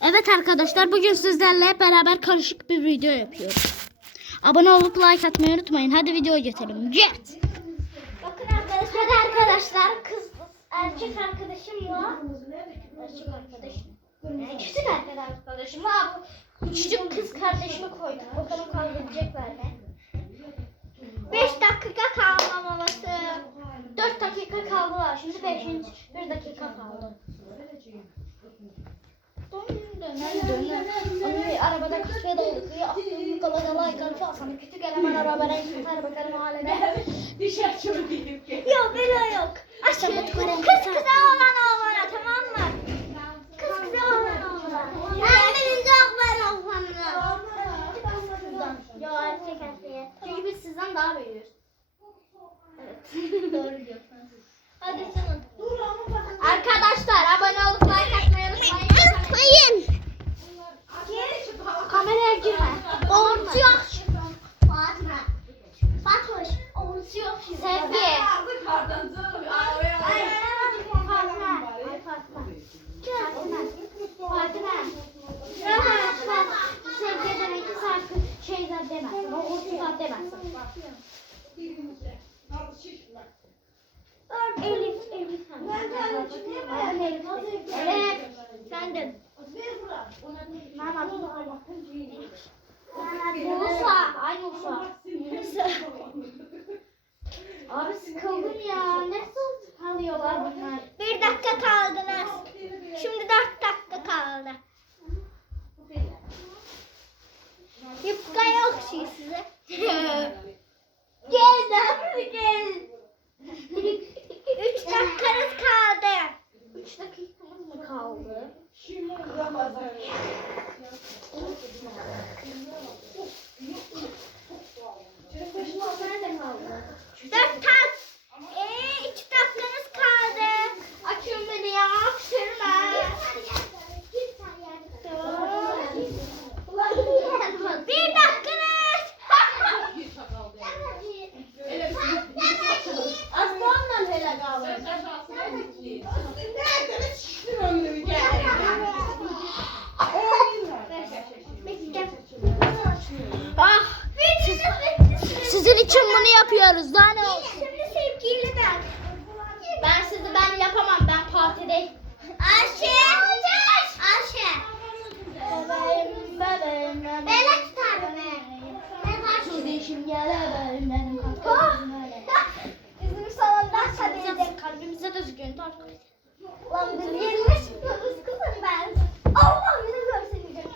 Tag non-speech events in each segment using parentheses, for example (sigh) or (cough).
Evet arkadaşlar bugün sizlerle beraber karışık bir video yapıyoruz. Abone olup like atmayı unutmayın. Hadi videoya geçelim. Get. Bakın arkadaşlar. Hadi arkadaşlar kız erkek arkadaşımla erkek arkadaşım. Yani küçük arkadaşımla küçük kız kardeşimi koyduk. Bakalım kaldırabilecekler mi? 5 dakika kalmaması. 4 dakika kaldılar. Şimdi 5. 1 dakika kaldı. Döner döner. Onu arabada kafeye dolduk. Attım galagalar kalfa sana küçük eleman arabaya yutar bakalım haline. Dışarı çok gidip gel. Yok böyle yok. Aşkım kız kıza olan oğlana tamam mı? Kız kıza olan oğlana. Anneniz yok ben oğlanla. Yo erkek erkeğe. Çünkü biz sizden daha büyüğüz. Evet. (laughs) Doğru diyorsun. Hadi sunun. Musa. Ay Musa. Abi sıkıldım ya. Nasıl kalıyorlar bunlar? Bir dakika kaldınız. Şimdi dört dakika kaldı. Yufka yok şey size. gel lan gel. Üç dakikanız kaldı. Üç dakikamız mı kaldı? Şimdi Ramazan. Nerede kaldı? Dört tak. Ee, üç dakikanız kaldı. Açın beni ya. Sürme. Bir dakikanız. Öyle bir Aslanla hele kaldı. Sen aşağısına gittin. Nerede? Şiştin ömrümü gel. Ah sizin için bunu yapıyoruz. Daha ne olsun? Şimdi sevgiyle ben. Ben sizi ben yapamam. Ben partideyim. Ayşe. Ayşe. Bebeğim, bebeğim, bebeğim. Ben tutarım ben. Kardeşim gel Kalbimize de görüntü Lan biz yerine çıkıyoruz kızım ben. Allah beni görseydim.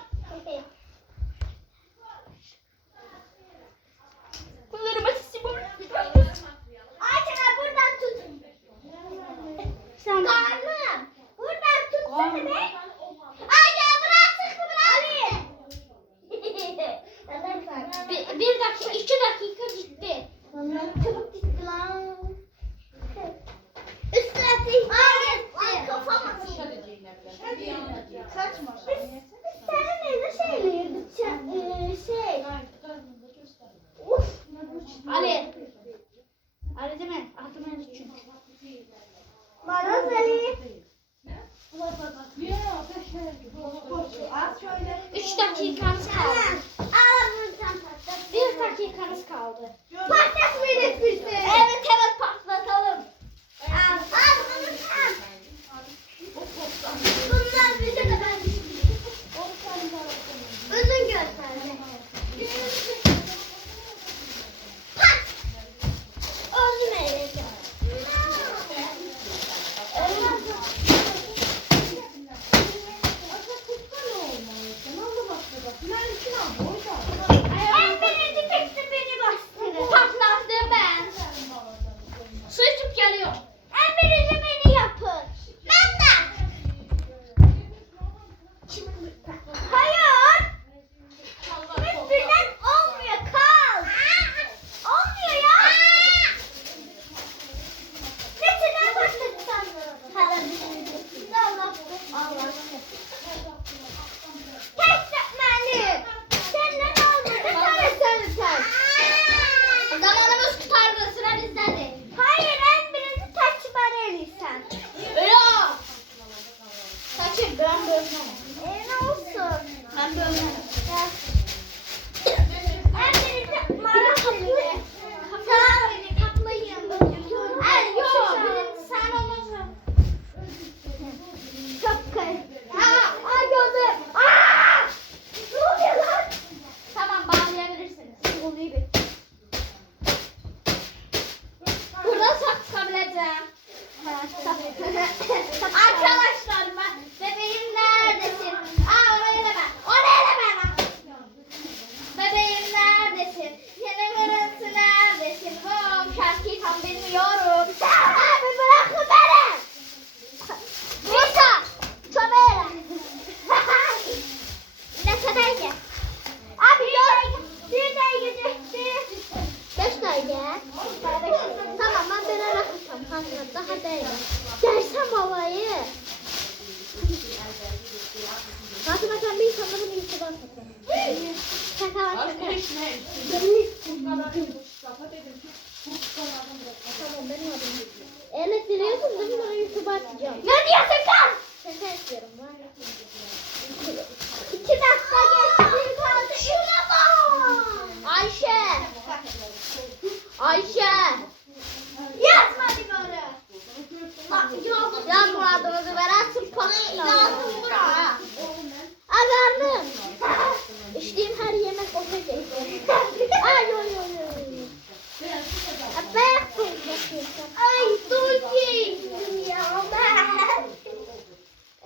Kullarıma sesi var. Ayşe buradan tut. Sen Karnım. Buradan tutsana Karnım. be. Ayşe bırak sıktı bırak. bir, bir dakika, iki dakika gitti. Vallahi çabuk gitti lan. Üstüne ateş. Ay kafama. Saçma. Sen ne şeyleri Ee, şey. Uf. Ali. Mi? Adım Ali çünkü. Bana şöyle. Üç dakikamız kaldı. Al sen patlat. Bir dakikamız kaldı. Patlatmayın etmişsin. Evet evet Az şaka. beş ne? Tamam benim adım. Evet biliyorsun değil mi? Bunu YouTube'a atacağım. Ne diyorsun kan? Şaka ya. İki dakika geçti. Bir kaldı. Şuna bak. Ayşe. Ayşe. Yazmadık onu. Yazmadığınızı verersin paketla. Yazdım buraya. Agardım. İçtiğim her yemek boşa geçti. Ay yo yo yo. yo. Ayak koyacaksın. Ay dur giydim ya ben.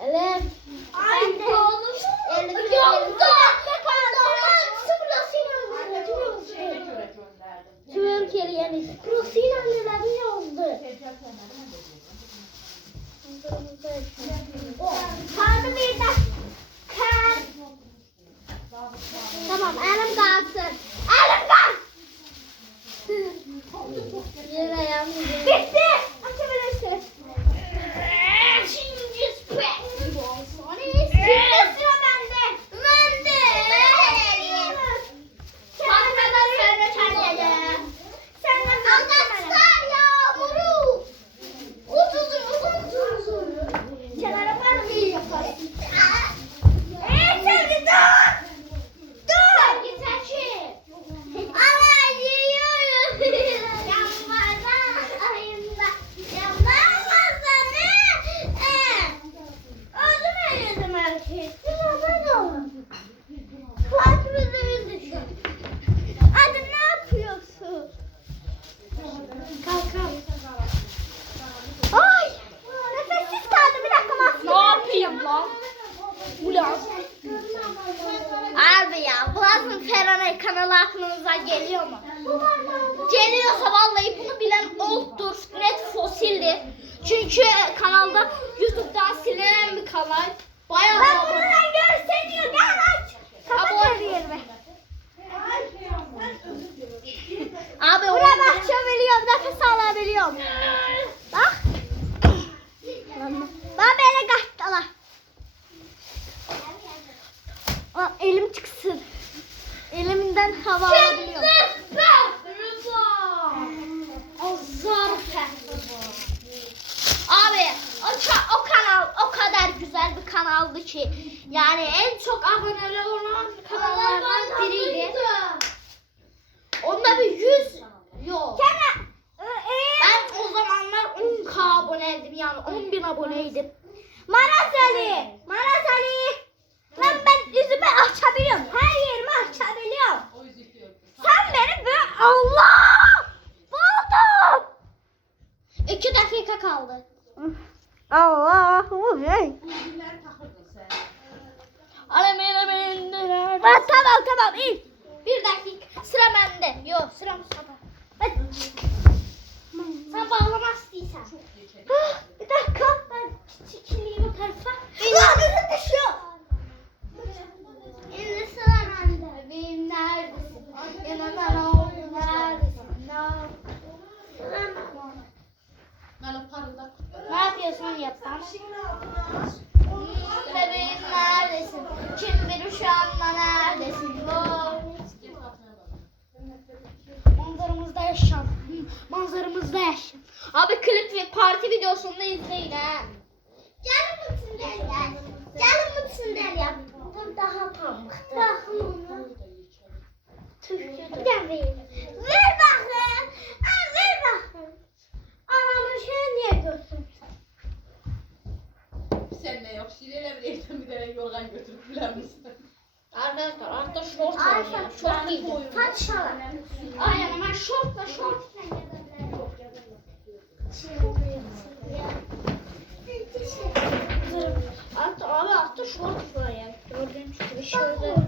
Evet. Ay oğlum. Elini yolda. Türkiye'nin Rusya anneleri yoldu. Kaldı bir dakika. Tamam elim kalsın. Elim kalsın. Yine yandı. Bitti. Ferhanay kanalı aklınıza geliyor mu? Geliyorsa vallahi bunu bilen oldur. Net fosilli. Çünkü kanalda YouTube'dan silinen bir kanal. Bayağı Ben buradan görseniyor. Gel aç. Kapat her yerimi. Abi Buraya bakabiliyorum. Nefes alabiliyorum. Bak. Ben böyle kaçtala. Elimden hava alabiliyorum. Abi o, o kanal o kadar güzel bir kanaldı ki yani en çok aboneleri olan kanallardan biriydi. Onda bir 100 yok. Ben o zamanlar 10k aboneydim yani 10 bin aboneydim. Maraz Ali! Lan ben yüzümü açabiliyorum. Her yerimi açabiliyorum. O yüzü yıkıyor. Sen beni böyle Allah! Buldum! İki dakika kaldı. Allah! Günler takırdın sen. Ha, tamam tamam in. Bir dakika. Sıra bende. Yok sıra Mustafa. Hadi. Sen bağlamak istiyorsan. Ah, Bir dakika. Ben çekileyim o tarafa. Lan önüm düşüyor. Şimdi sıra bende. Benim neredesin? Yanına ne oldu? Neredesin? Ne oldu? Benim parıldak. Ne yapıyorsun yapsam? Anda neredesin? Vay. Manzaramızda yaşam. Manzaramızda yaşam. Abi klip ve parti videosunu da izleyin ha. Canım mısın der ya. Canım mısın der ya. Bu daha pamuktu. Bakın onu. Türkçe'de. Ver bakın. Ha, ver bakın. Anamın şey niye görsün? Sen ne yok? Şileyle bir yerden bir tane yorgan götürüp bilen misin? Hatta şort var ya. Şort giydim. Hadi şala. Aynen hemen şortla şort. Hatta abi hatta şort var ya. Gördüğünüz gibi şurada.